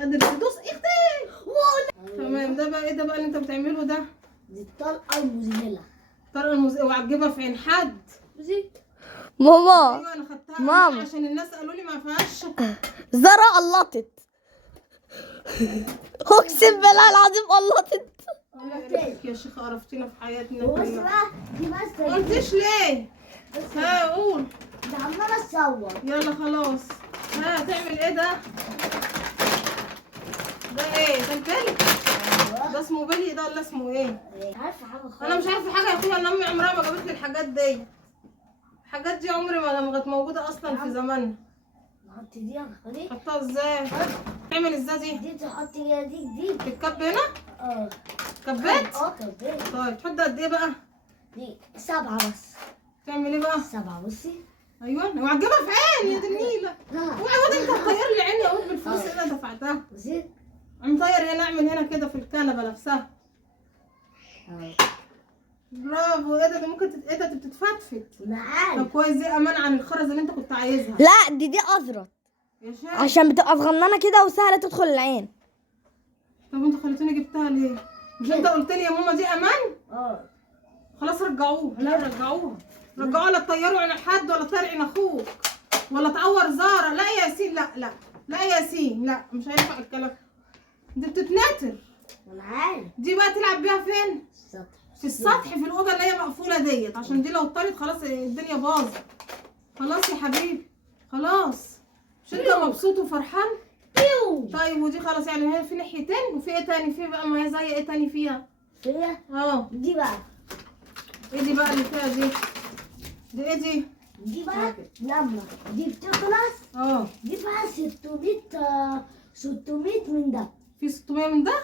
قادر تدوس اختي. تمام. ده بقى ايه ده بقى اللي انت بتعمله ده؟ دي الطلقه المذهله. طرق اوعى تجيبها في عين حد. ماما ايوه انا خدتها ماما. عشان الناس قالوا لي ما فيهاش. زرع قلطت. اقسم بالله العظيم قلطت. يا شيخ قرفتينا في حياتنا بص كلها. بقى دي بس. ما قلتش ليه؟ ها قول. ده عماله تصور. يلا خلاص. ها تعمل ايه ده؟ ده ايه؟ ده البلي؟ ده اسمه بلي ده ولا اسمه ايه؟ عارفه حاجه خالص. انا مش عارفه حاجه يا اخويا. انا امي عمرها ما جابت لي الحاجات دي. الحاجات دي عمري ما كانت موجوده اصلا في زماننا. نحط دي دي. حطها ازاي؟ تعمل ازاي دي؟ دي تحط كده دي. تتكب هنا؟ اه كبات؟ كبات. طيب تحط قد ايه بقى؟ دي 7 بس. تعمل ايه بقى؟ 7 بصي. ايوه اوعى تجيبها في عيني يا دي النيله. لا اوعى واد انت هتطير لي عيني اهو بالفلوس اللي انا دفعتها. بصي. مطير هنا اعمل هنا كده في الكنبه نفسها. برافو. ايه ده ممكن ايه ده بتتفتفت. معاك. طب كويس. دي امان عن الخرز اللي انت كنت عايزها. لا دي ازرق يا شيخ. عشان بتبقى صغننه كده وسهله تدخل العين. طب انت خليتوني جبتها ليه؟ مش انت قلت لي يا ماما دي امان؟ خلاص رجعوها. لا رجعوها. رجعوها. لا تطيروا عين حد ولا تطير عين اخوك ولا تعور زاره. لا يا ياسين. لا لا يا ياسين. لا مش هينفع الكلام. دي بتتناتر. معاك. دي بقى تلعب بيها فين؟ السطح. في السطح في الاوضه اللي هي مقفوله ديت. عشان دي لو طارت خلاص الدنيا باظت. خلاص يا حبيبي خلاص. مش انت مبسوط وفرحان؟ طيب ودي خلاص يعني هي في ناحيتين. وفي ايه تاني؟ في بقى ما هي زي ايه تاني فيها؟ فيها دي بقى. ايه دي بقى اللي فيها دي؟ دي ايه دي؟ دي بقى لما دي بتخلص. دي بقى 600 من ده. في 600 من ده؟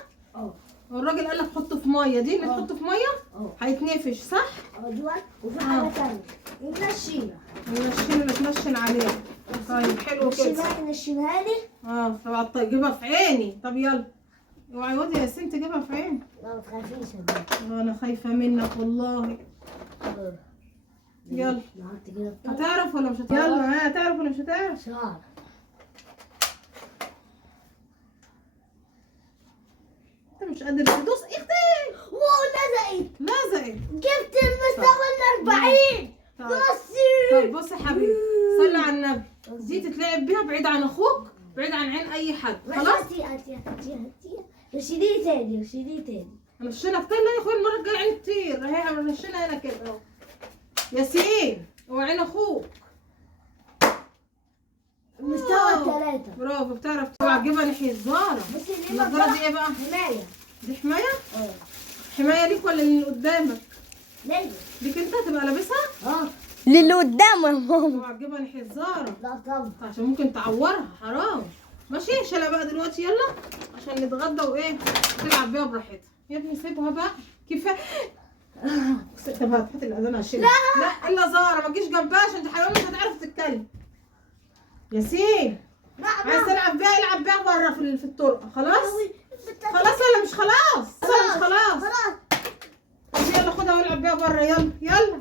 والراجل قال لك حطه في ميه. دي اللي تحطه في ميه هيتنفش صح؟ دي بقى. وفي حاجه تانيه ننشن نتنشن عليها. طيب حلو كده. نشنها لي. طب تجيبها في عيني. طب يلا. اوعي يا واد يا ياسين تجيبها في عيني. لا ما تخافيش. انا خايفه منك والله. يلا. نحط كده الطبق. هتعرف ولا مش هتعرف؟ يلا هتعرف ولا مش هتعرف؟ شعر. انت مش قادر تدوس اختي. لزقت. جبت المستوى ال 40. طب بص يا حبيبي صلي على النبي. دي تتلعب بيها بعيد عن اخوك بعيد عن عين اي حد. خلاص. هاتي رشيدي تاني. هنشنها كتير. لا يا اخويا المره الجايه عين كتير. اهي هنشنها هنا كده اهو. ياسين وعين اخوك. مستوى 3. برافو. بتعرف اوعى تجيبها ناحيه زاره. بصي دي النضاره دي ايه بقى؟ حمايه. دي حمايه؟ حمايه ليك ولا اللي قدامك؟ ليه؟ ليك انت تبقى لابسها؟ للي قدامه يا ماما. اوعى تجيبها ناحيه زاره. لا طبعا. عشان ممكن تعورها. حرام. ماشي. شيلها بقى دلوقتي يلا عشان نتغدى وايه تلعب بيها براحتها. يا ابني سيبها بقى كفايه. طب هتحط الاذان هشيلها. لا الا زاره ما تجيش جنبها عشان دي حيوان مش هتعرف تتكلم. ياسين عايز تلعب بيها العب بيها بره في الطرقه. خلاص ولا مش خلاص؟ خلاص. يلا خدها والعب بيها بره. يلا